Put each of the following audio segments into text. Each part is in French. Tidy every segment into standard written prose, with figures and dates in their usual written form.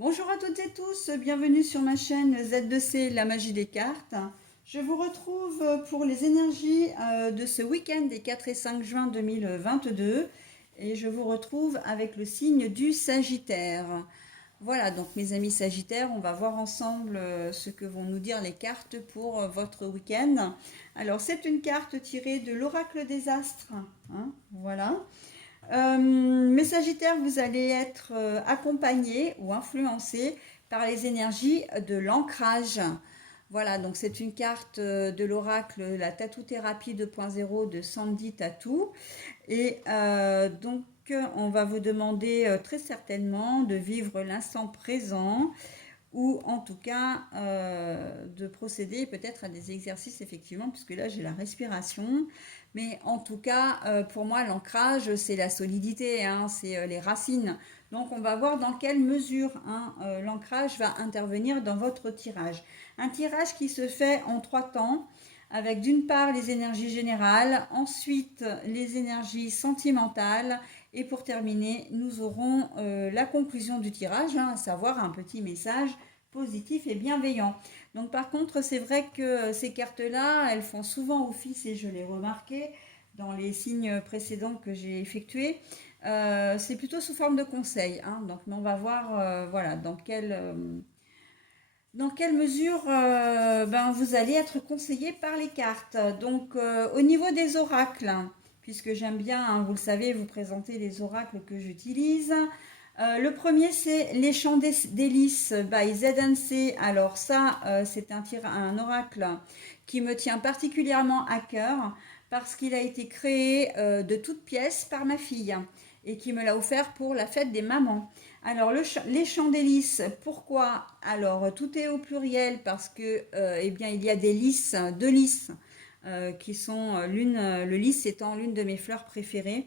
Bonjour à toutes et tous, bienvenue sur ma chaîne Z2C, la magie des cartes. Je vous retrouve pour les énergies de ce week-end des 4 et 5 juin 2022 et je vous retrouve avec le signe du Sagittaire. Voilà, donc mes amis Sagittaires, on va voir ensemble ce que vont nous dire les cartes pour votre week-end. Alors c'est une carte tirée de l'oracle des astres, hein, voilà. Mes Sagittaires, vous allez être accompagnés ou influencés par les énergies de l'ancrage. Voilà, donc c'est une carte de l'oracle, la Tattoo Thérapie 2.0 de Sandy Tattoo. Et donc, on va vous demander très certainement de vivre l'instant présent ou en tout cas de procéder peut-être à des exercices effectivement, puisque là j'ai la respiration, mais en tout cas pour moi l'ancrage c'est la solidité, hein, c'est les racines, donc on va voir dans quelle mesure hein, l'ancrage va intervenir dans votre tirage. Un tirage qui se fait en 3 temps, avec d'une part les énergies générales, ensuite les énergies sentimentales, et pour terminer, nous aurons la conclusion du tirage, hein, à savoir un petit message positif et bienveillant. Donc par contre, c'est vrai que ces cartes-là, elles font souvent office, et je l'ai remarqué dans les signes précédents que j'ai effectués, c'est plutôt sous forme de conseil. Hein, donc on va voir voilà, dans quelle mesure vous allez être conseillé par les cartes. Donc au niveau des oracles, puisque j'aime bien, hein, vous le savez, vous présenter les oracles que j'utilise. Le premier, c'est les chants d'hélice by ZNC. Alors ça, c'est un oracle qui me tient particulièrement à cœur parce qu'il a été créé de toutes pièces par ma fille et qui me l'a offert pour la fête des mamans. Alors, les chants d'hélice, pourquoi? Alors, tout est au pluriel parce que, eh bien, il y a des lys, deux lys, qui sont le lys étant l'une de mes fleurs préférées.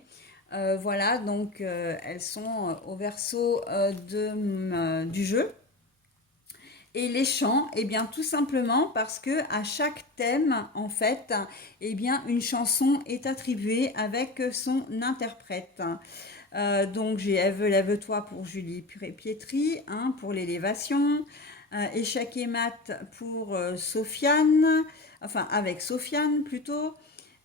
Voilà, donc elles sont au verso du jeu. Et les chants, eh bien tout simplement parce que à chaque thème, en fait, eh bien une chanson est attribuée avec son interprète. Donc j'ai Ève lève-toi pour Julie Pietri, hein, pour l'élévation, Échec et mat pour Sofiane, enfin avec Sofiane plutôt.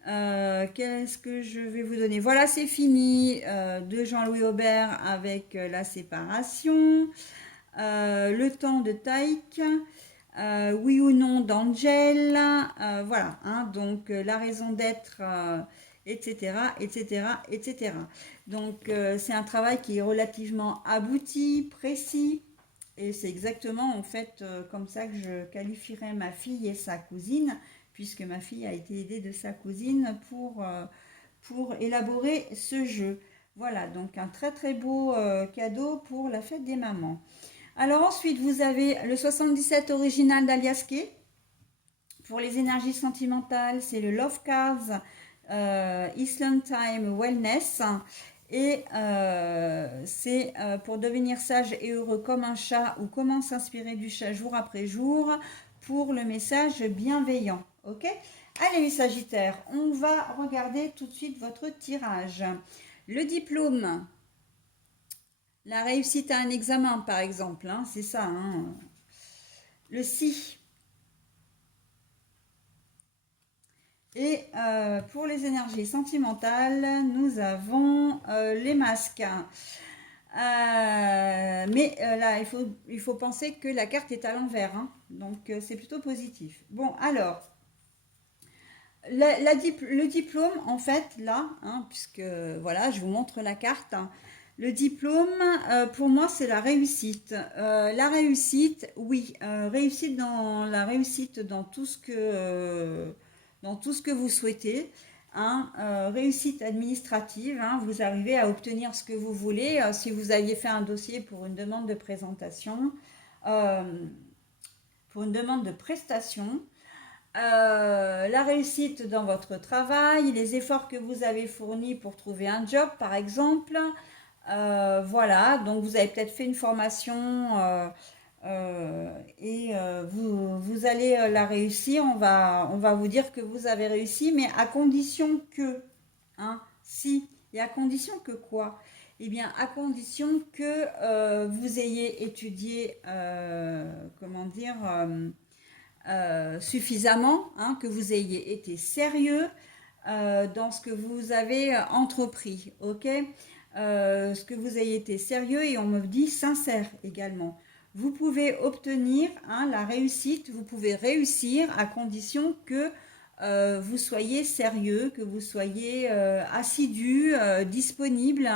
Qu'est-ce que je vais vous donner? Voilà, c'est fini de Jean-Louis Aubert avec la séparation. Le temps de Taïk. Oui ou non d'Angel. Voilà, hein, donc la raison d'être, etc., etc., etc. Donc c'est un travail qui est relativement abouti, précis. Et c'est exactement en fait comme ça que je qualifierais ma fille et sa cousine, puisque ma fille a été aidée de sa cousine pour élaborer ce jeu. Voilà, donc un très très beau cadeau pour la fête des mamans. Alors ensuite, vous avez le 77 original d'Alias Kay. Pour les énergies sentimentales, c'est le Love Cards Island Time Wellness. Et c'est pour devenir sage et heureux comme un chat ou comment s'inspirer du chat jour après jour pour le message bienveillant. Ok? Allez les Sagittaires, on va regarder tout de suite votre tirage. Le diplôme, la réussite à un examen par exemple, hein, c'est ça. Hein. Le si. Et pour les énergies sentimentales, nous avons les masques. Mais là, il faut penser que la carte est à l'envers, hein, donc c'est plutôt positif. Bon, alors, le diplôme, en fait, là, hein, puisque voilà, je vous montre la carte. Hein, le diplôme, pour moi, c'est la réussite. La réussite, oui, réussite dans la réussite dans tout ce que vous souhaitez. Hein, réussite administrative, hein, vous arrivez à obtenir ce que vous voulez. Si vous aviez fait un dossier pour une demande de présentation, euh, pour une demande de prestation, la réussite dans votre travail, les efforts que vous avez fournis pour trouver un job, par exemple. Voilà, donc vous avez peut-être fait une formation et vous allez la réussir. On va vous dire que vous avez réussi, mais à condition que, hein, si, et à condition que quoi? eh bien, à condition que vous ayez étudié, comment dire, suffisamment, hein, que vous ayez été sérieux dans ce que vous avez entrepris, ok. Ce que vous ayez été sérieux et on me dit sincère également. Vous pouvez obtenir la réussite, vous pouvez réussir à condition que vous soyez sérieux, que vous soyez assidu, disponible,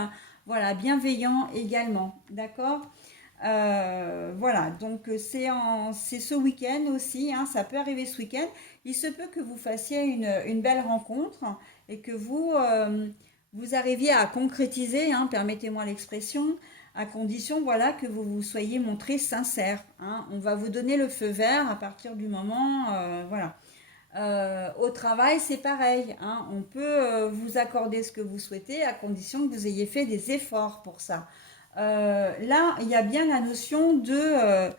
voilà, bienveillant également, d'accord. Voilà, donc c'est ce week-end aussi, hein, ça peut arriver ce week-end. Il se peut que vous fassiez une belle rencontre et que vous arriviez à concrétiser, hein, permettez-moi l'expression, à condition voilà, que vous vous soyez montré sincère, hein. On va vous donner le feu vert à partir du moment, voilà. Au travail, c'est pareil, hein, on peut vous accorder ce que vous souhaitez à condition que vous ayez fait des efforts pour ça. Là, il y a bien la notion de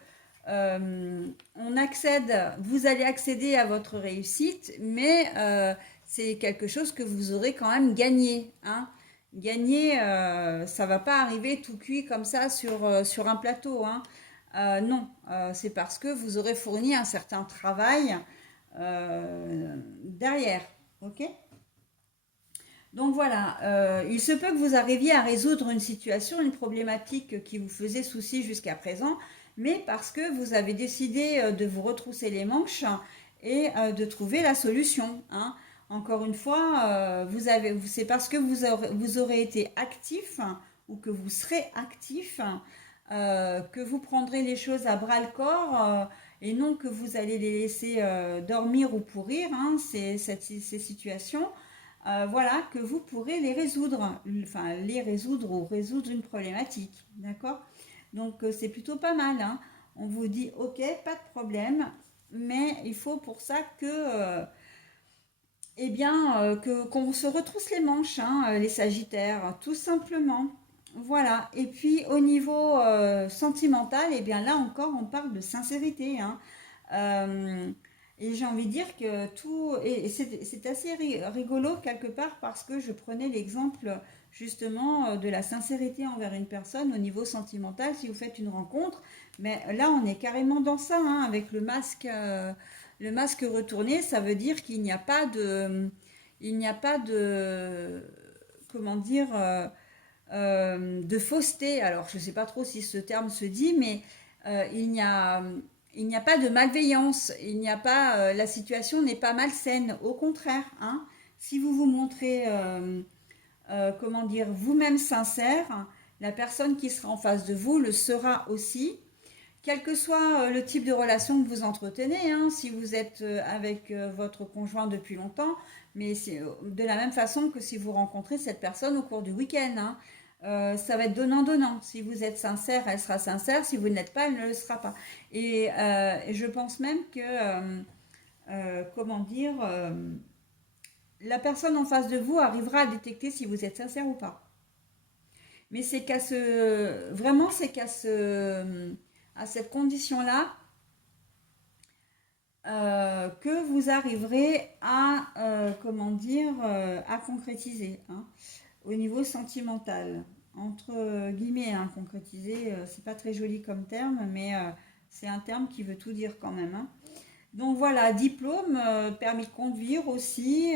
on accède, vous allez accéder à votre réussite, mais c'est quelque chose que vous aurez quand même gagné, hein. Gagner, ça va pas arriver tout cuit comme ça sur un plateau, hein. Non, c'est parce que vous aurez fourni un certain travail derrière, ok. Donc voilà, il se peut que vous arriviez à résoudre une situation, une problématique qui vous faisait souci jusqu'à présent, mais parce que vous avez décidé de vous retrousser les manches et de trouver la solution, hein. Encore une fois, c'est parce que vous aurez été actif ou que vous serez actif que vous prendrez les choses à bras le corps et non que vous allez les laisser dormir ou pourrir, hein, ces situations. Voilà, que vous pourrez les résoudre, enfin les résoudre ou résoudre une problématique, d'accord. Donc c'est plutôt pas mal, hein. On vous dit ok, pas de problème, mais il faut pour ça que, eh bien, qu'on se retrousse les manches, hein, les Sagittaires, tout simplement. Voilà. Et puis au niveau sentimental, eh bien là encore, on parle de sincérité, hein. Euh, et j'ai envie de dire que tout, et c'est assez rigolo quelque part parce que je prenais l'exemple justement de la sincérité envers une personne au niveau sentimental. Si vous faites une rencontre, mais là on est carrément dans ça, hein, avec le masque retourné, ça veut dire qu'il n'y a pas il n'y a pas de, comment dire, de fausseté. Alors, je ne sais pas trop si ce terme se dit, mais il n'y a pas de malveillance. Il n'y a pas, la situation n'est pas malsaine. Au contraire, hein, si vous vous montrez, comment dire, vous-même sincère, la personne qui sera en face de vous le sera aussi. Quel que soit le type de relation que vous entretenez, hein, si vous êtes avec votre conjoint depuis longtemps, mais c'est de la même façon que si vous rencontrez cette personne au cours du week-end, hein. Ça va être donnant-donnant. Si vous êtes sincère, elle sera sincère. Si vous ne l'êtes pas, elle ne le sera pas. Et je pense même que, comment dire, la personne en face de vous arrivera à détecter si vous êtes sincère ou pas. Mais c'est vraiment, c'est à cette condition-là que vous arriverez à, comment dire, à concrétiser, hein, au niveau sentimental. Entre guillemets, hein, concrétiser, c'est pas très joli comme terme, mais c'est un terme qui veut tout dire quand même, hein. Donc voilà, diplôme, permis de conduire aussi.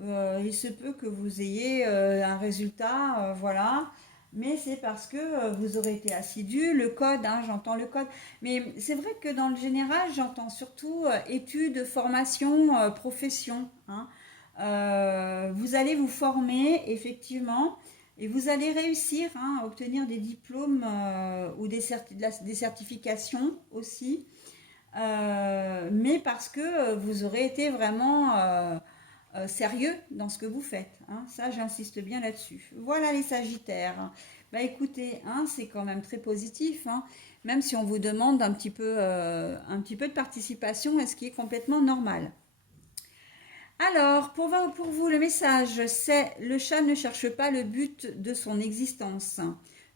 Il se peut que vous ayez un résultat, voilà. Mais c'est parce que vous aurez été assidu. Le code, hein, j'entends le code. Mais c'est vrai que dans le général, j'entends surtout études, formation, profession, hein. Vous allez vous former, effectivement, et vous allez réussir, hein, à obtenir des diplômes ou des certifications aussi. Mais parce que vous aurez été vraiment sérieux dans ce que vous faites, hein. Ça, j'insiste bien là-dessus. Voilà les Sagittaires. Bah écoutez, hein, c'est quand même très positif, hein, même si on vous demande un petit peu de participation, ce qui est complètement normal. Alors, pour vous, le message, c'est le chat ne cherche pas le but de son existence.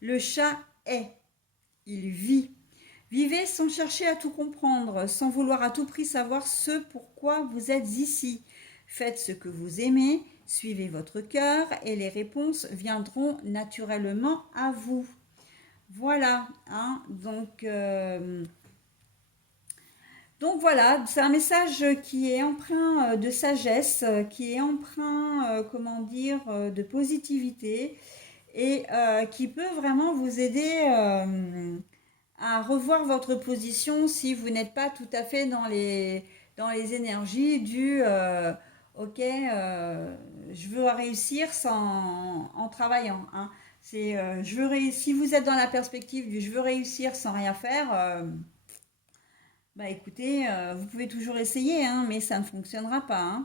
Le chat est, il vit. Vivez sans chercher à tout comprendre, sans vouloir à tout prix savoir ce pourquoi vous êtes ici. Faites ce que vous aimez suivez votre cœur et les réponses viendront naturellement à vous. Voilà, hein, donc voilà, c'est un message qui est empreint de sagesse, qui est empreint, comment dire, de positivité et qui peut vraiment vous aider à revoir votre position si vous n'êtes pas tout à fait dans les énergies du ok, je veux réussir en travaillant. Hein. C'est, si vous êtes dans la perspective du je veux réussir sans rien faire, bah écoutez, vous pouvez toujours essayer, hein, mais ça ne fonctionnera pas.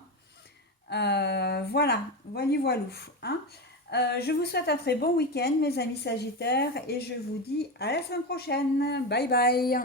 Hein. Voilà, voilou. Hein. Je vous souhaite un très bon week-end, mes amis Sagittaires, et je vous dis à la semaine prochaine. Bye bye.